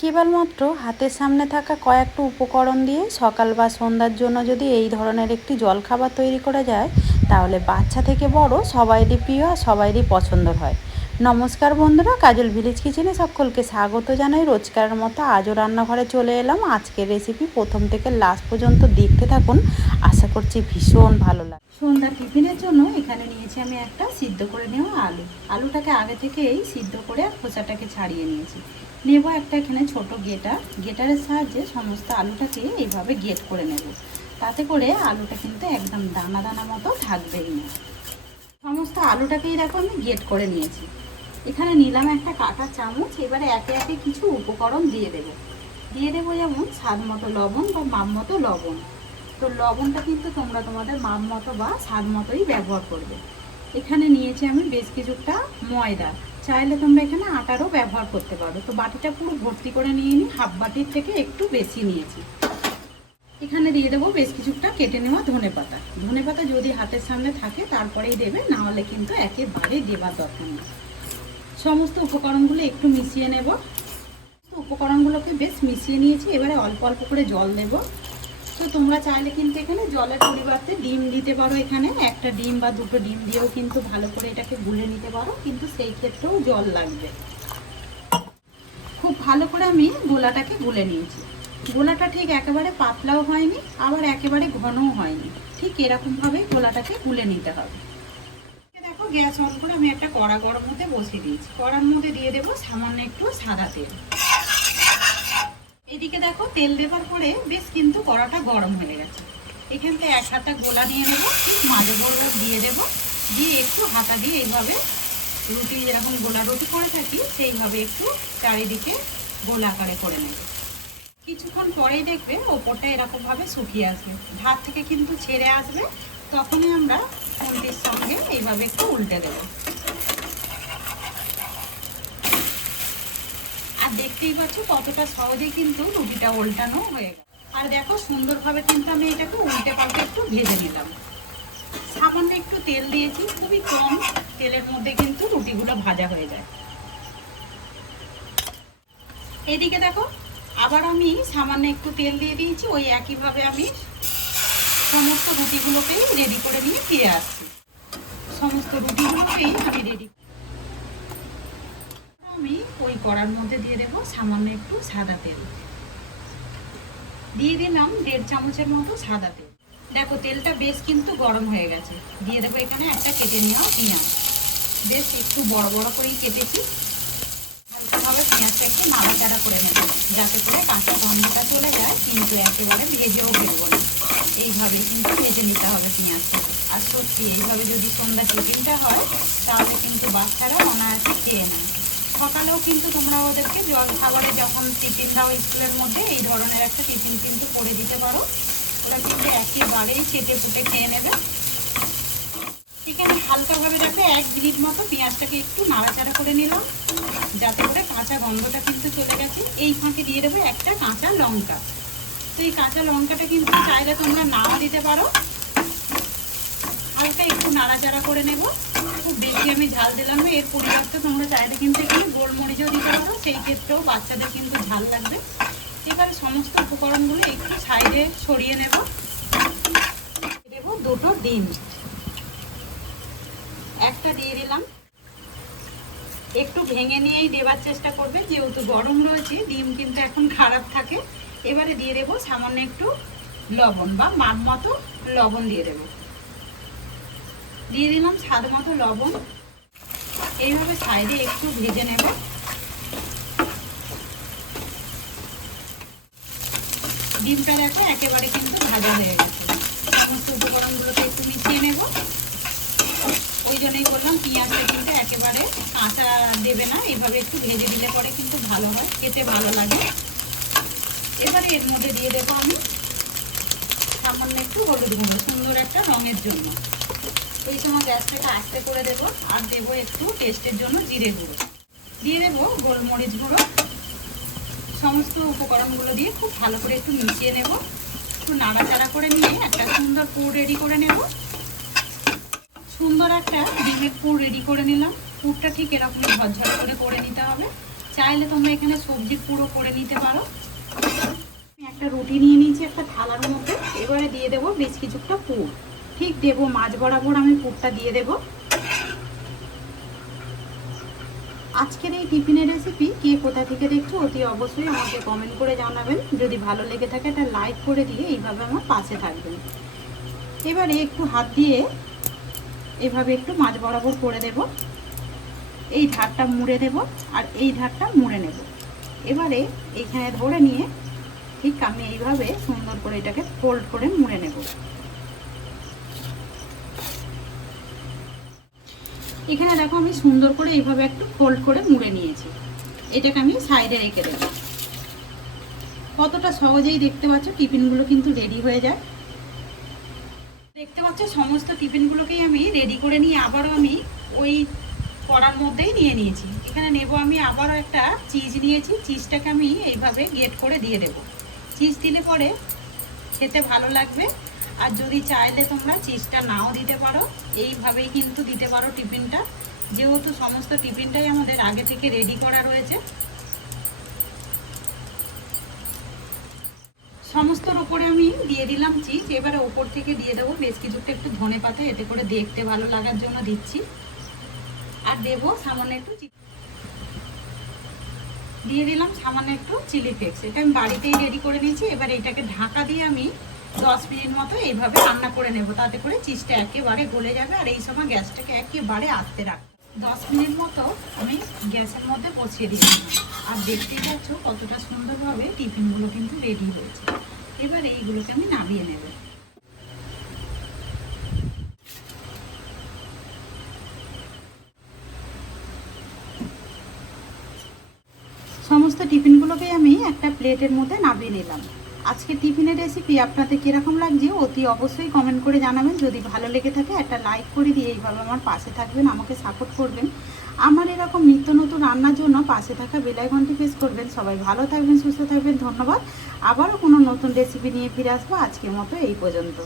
কেবলমাত্র হাতের সামনে থাকা কয়েকটা উপকরণ দিয়ে সকাল বা সন্ধ্যার জন্য যদি এই ধরনের একটি জলখাবার তৈরি করা যায়, তাহলে বাচ্চা থেকে বড় সবাইরই প্রিয় আর সবাইরই পছন্দের হয়। নমস্কার বন্ধুরা, কাজল ভিলেজ কিচেনে সকলকে স্বাগত জানাই। রোজকারের মতো আজও রান্নাঘরে চলে এলাম। আজকের রেসিপি প্রথম থেকে লাস্ট পর্যন্ত দেখতে থাকুন, আশা করছি ভীষণ ভালো লাগে। সন্ধ্যা টিফিনের জন্য এখানে নিয়েছি আমি একটা সিদ্ধ করে নেওয়া আলুটাকে আগে থেকেই সিদ্ধ করে খোসাটাকে ছাড়িয়ে নিয়েছি। নেব একটা এখানে ছোট গেটারের সাহায্যে সমস্ত আলুটাকে এইভাবে গেট করে নেব। তাতে করে আলুটা কিন্তু একদম দানা দানা মতো থাকবেই না। সমস্ত আলুটাকেই দেখো আমি গেট করে নিয়েছি। এখানে নিলাম একটা কাঁটা চামচ। এবারে একে একে কিছু উপকরণ দিয়ে দেবো যেমন স্বাদ মতো লবণ বা মাপ মতো লবণ। তো লবণটা কিন্তু তোমরা তোমাদের মাপ মতো বা স্বাদ মতোই ব্যবহার করবে। এখানে নিয়েছি আমি বেশ কিছুটা ময়দা, চাইলে তোমরা এখানে আটারও ব্যবহার করতে পারো। তো বাটিটা পুরো ভর্তি করে নিয়ে নিই, হাফ বাটির থেকে একটু বেশি নিয়েছি। এখানে দিয়ে দেবো বেশ কিছুটা কেটে নেওয়া ধনেপাতা যদি হাতের সামনে থাকে তারপরেই দেবে, না হলে কিন্তু একেবারে দেবার দরকার নেই। সমস্ত উপকরণগুলো একটু মিশিয়ে নেব। উপকরণগুলোকে বেশ মিশিয়ে নিয়েছি। এবারে অল্প অল্প করে জল দেব। তো তোমরা চাইলে কিন্তু এখানে জলের পরিবর্তে ডিম দিতে পারো। এখানে একটা ডিম বা দুটো ডিম দিয়েও কিন্তু ভালো করে এটাকে গুলে নিতে পারো, কিন্তু সেই ক্ষেত্রেও জল লাগবে। খুব ভালো করে আমি গোলাটাকে গুলে নিয়েছি। গোলাটা ঠিক একেবারে পাতলাও হয়নি, আবার একেবারে ঘনও হয়নি, ঠিক এরকমভাবে গোলাটাকে গুলে নিতে হবে। দেখো গ্যাস অন করে আমি একটা কড়া গরম হতে বসিয়ে দিয়েছি। কড়ার মধ্যে দিয়ে দেবো সামান্য একটু সাদা তেল। এদিকে দেখো তেল দেবার পরে বেশ কিন্তু কড়াটা গরম হয়ে গেছে। এখান থেকে এক হাতা গোলা নিয়ে নেবো, ঠিক মাঝে বরাবর দিয়ে দেবো। দিয়ে একটু হাতা দিয়ে এইভাবে রুটি যেরকম গোলা রুটি করে থাকি সেইভাবে একটু চারিদিকে গোলা আকারে করে নেব। কিছুক্ষণ পরেই দেখবে ওপরটা এরকমভাবে শুকিয়ে আসবে, ভাত থেকে কিন্তু ছেড়ে আসবে। তখনই আমরা খুন্তির সঙ্গে এইভাবে একটু উল্টে দেবো। আর দেখতেই পাচ্ছ কতটা সহজেই কিন্তু রুটিটা উল্টানো হয়ে গেল। আর দেখো সুন্দরভাবে কিন্তু আমি এটাকে উল্টে পাল্টে একটু ভেজে নিলাম। সামান্য একটু তেল দিয়েছি, খুবই কম তেলের মধ্যে কিন্তু রুটিগুলো ভাজা হয়ে যায়। এদিকে দেখো আবার আমি সামান্য একটু তেল দিয়ে দিয়েছি। ওই একইভাবে আমি সমস্ত রুটিগুলোকেই রেডি করে নিয়ে ফিরে আসছি। সমস্ত রুটিগুলোকেই আমি রেডি আমি ওই কড়ার মধ্যে দিয়ে দেবো সামান্য একটু সাদা তেল। দিয়ে দিলাম 1.5 চামচের মতো সাদা তেল। দেখো তেলটা বেশ কিন্তু গরম হয়ে গেছে। দিয়ে দেবো এখানে একটা কেটে নেওয়া পেঁয়াজ। বেশ একটু বড় বড় করেই কেটেছি। হালকাভাবে পেঁয়াজটা একটু নাড়াচাড়া করে নেব, যাতে করে কাঁচা গন্ধটা চলে যায়, কিন্তু একেবারে ভেজেও ফেলবো না। এইভাবে কিন্তু ভেজে নিতে হবে পেঁয়াজটাকে। আর সত্যি এইভাবে যদি সন্ধ্যা টিফিনটা হয় তাহলে কিন্তু বাচ্চারা অনায়াসে খেয়ে নেয়। সকালেও কিন্তু তোমরা ওদেরকে জল খাবারে যখন টিফিন দাও স্কুলের মধ্যে এই ধরনের একটা টিফিন কিন্তু করে দিতে পারো। ওরা কিন্তু একেবারেই চেটে ফুটে খেয়ে নেবে। এখানে হালকাভাবে দেখো 1 মিনিট মতো পেঁয়াজটাকে একটু নাড়াচাড়া করে নিলাম, যাতে করে কাঁচা গন্ধটা কিন্তু চলে গেছে। এই ফাঁকে দিয়ে দেবো একটা কাঁচা লঙ্কা। তো এই কাঁচা লঙ্কাটা কিন্তু চাইলে তোমরা নাও দিতে পারো। হালকা একটু নাড়াচাড়া করে নেব। খুব বেশি আমি ঝাল দিলাম না, এর পরিবর্তে তোমরা চাইলে কিন্তু একটু গোলমরিচও দিতে পারো, সেই ক্ষেত্রেও বাচ্চাদের কিন্তু ঝাল লাগবে। এবারে সমস্ত উপকরণগুলো একটু সাইডে ছড়িয়ে নেব। দেবো দুটো ডিম, একটা দিয়ে দিলাম। একটু ভেঙে নিয়েই দেবার চেষ্টা করবে, যেহেতু গরম রয়েছে ডিম কিন্তু এখন খারাপ থাকে। এবারে দিয়ে দেবো সামান্য একটু লবণ বা মাপ মতো লবণ দিয়ে দেবো। দিয়ে দিলাম স্বাদ মতো লবণ। এইভাবে সাইডে একটু ভেজে নেব। ডিমটা দেখো একেবারে কিন্তু ভাজা হয়ে গেছে। সমস্ত উপকরণগুলোকে একটু মিশিয়ে নেব। ওই জন্যই বললাম পেঁয়াজটা কিন্তু একেবারে কাঁচা দেবে না, এইভাবে একটু ভেজে দিলে পরে কিন্তু ভালো হয়, খেতে ভালো লাগে। এবারে এর মধ্যে দিয়ে দেবো আমি সামান্য একটু হলুদ গুঁড়ো, সুন্দর একটা রঙের জন্য। এই সময় গ্যাসটাকে আস্তে করে দেবো। আর দেবো একটু টেস্টের জন্য জিরে গুঁড়ো, দিয়ে দেবো গোলমরিচ গুঁড়ো। সমস্ত উপকরণগুলো দিয়ে খুব ভালো করে একটু মিশিয়ে নেব। একটু নাড়াচাড়া করে নিয়ে একটা সুন্দর পুর রেডি করে নেব। সুন্দর একটা ডিমের পুর রেডি করে নিলাম। পুরটা ঠিক এরকম ঝরঝর করে নিতে হবে। চাইলে তোমরা এখানে সবজি পুরো করে নিতে পারো। আমি একটা রুটি নিয়ে নিয়েছি একটা থালার মধ্যে, এবারে দিয়ে দেবো বেশ কিছুটা পুর, ঠিক দেবো মাছ বরাবর আমি পুরটা দিয়ে দেবো। আজকের এই টিফিনের রেসিপি কে কোথা থেকে দেখছো অতি অবশ্যই আমাকে কমেন্ট করে জানাবেন। যদি ভালো লেগে থাকে একটা লাইক করে দিয়ে এইভাবে আমার পাশে থাকবেন। এবারে একটু হাত দিয়ে এভাবে একটু মাছ বরাবর করে দেব, এই ধারটা মুড়ে দেব আর এই ধারটা মুড়ে নেব। এবারে এইখানে ধরে নিয়ে ঠিক আমি এইভাবে সুন্দর করে এটাকে ফোল্ড করে মুড়ে নেব। এখানে দেখো আমি সুন্দর করে এইভাবে একটু ফোল্ড করে মুড়ে নিয়েছি। এটাকে আমি সাইডে রেখে দেব। কতটা সহজেই দেখতে পাচ্ছ টিফিনগুলো কিন্তু রেডি হয়ে যায়। দেখতে পাচ্ছ সমস্ত টিফিনগুলোকেই আমি রেডি করে নিয়ে আবারও আমি ওই কড়ার মধ্যেই নিয়ে নিয়েছি। এখানে নেব আমি আবারও একটা চিজ নিয়েছি, চিজটাকে আমি এইভাবে গ্রেট করে দিয়ে দেব। চিজ দিলে পরে খেতে ভালো লাগবে। আর যদি চাইলে তোমরা চিজটা নাও দিতে পারো, এইভাবেই কিন্তু দিতে পারো টিফিনটা, যেহেতু সমস্ত টিফিনটাই আমাদের আগে থেকে রেডি করা রয়েছে। সমস্তর ওপরে আমি দিয়ে দিলাম চিজ। এবারে ওপর থেকে দিয়ে দেবো বেশ কিছুটা একটু ধনে পাতা, এতে করে দেখতে ভালো লাগার জন্য দিচ্ছি। আর দেবো সামান্য একটু দিয়ে দিলাম সামান্য একটু চিলি ফ্লেক্স। এটা আমি বাড়িতেই রেডি করে নিয়েছি। এবার এটাকে ঢাকা দিয়ে আমি 10 মিনিট মতো এইভাবে রান্না করে নেব, তাতে করে চিজটা একেবারে গলে যাবে। আর এই সময় গ্যাসটাকে একেবারে আস্তে রাখবো। 10 মিনিট মতো আমি গ্যাসের মধ্যে বসিয়ে দিলাম। আর দেখতেই পাচ্ছ কতটা সুন্দরভাবে টিফিনগুলো কিন্তু রেডি হয়েছে। এবার এইগুলোকে আমি নামিয়ে নেব। সমস্ত টিফিনগুলোকে আমি একটা প্লেটের মধ্যে নামিয়ে নিলাম। আজকে টিফিনের রেসিপি আপনাদের কীরকম লাগছে অতি অবশ্যই কমেন্ট করে জানাবেন। যদি ভালো লেগে থাকে একটা লাইক করে দিয়ে এইভাবে আমার পাশে থাকবেন, আমাকে সাপোর্ট করবেন। আমার এরকম নিত্য নতুন রান্নার জন্য পাশে থাকা বেল আইকনটি প্রেস করবেন। সবাই ভালো থাকবেন, সুস্থ থাকবেন। ধন্যবাদ। আবারও কোনো নতুন রেসিপি নিয়ে ফিরে আসবো। আজকের মতো এই পর্যন্ত।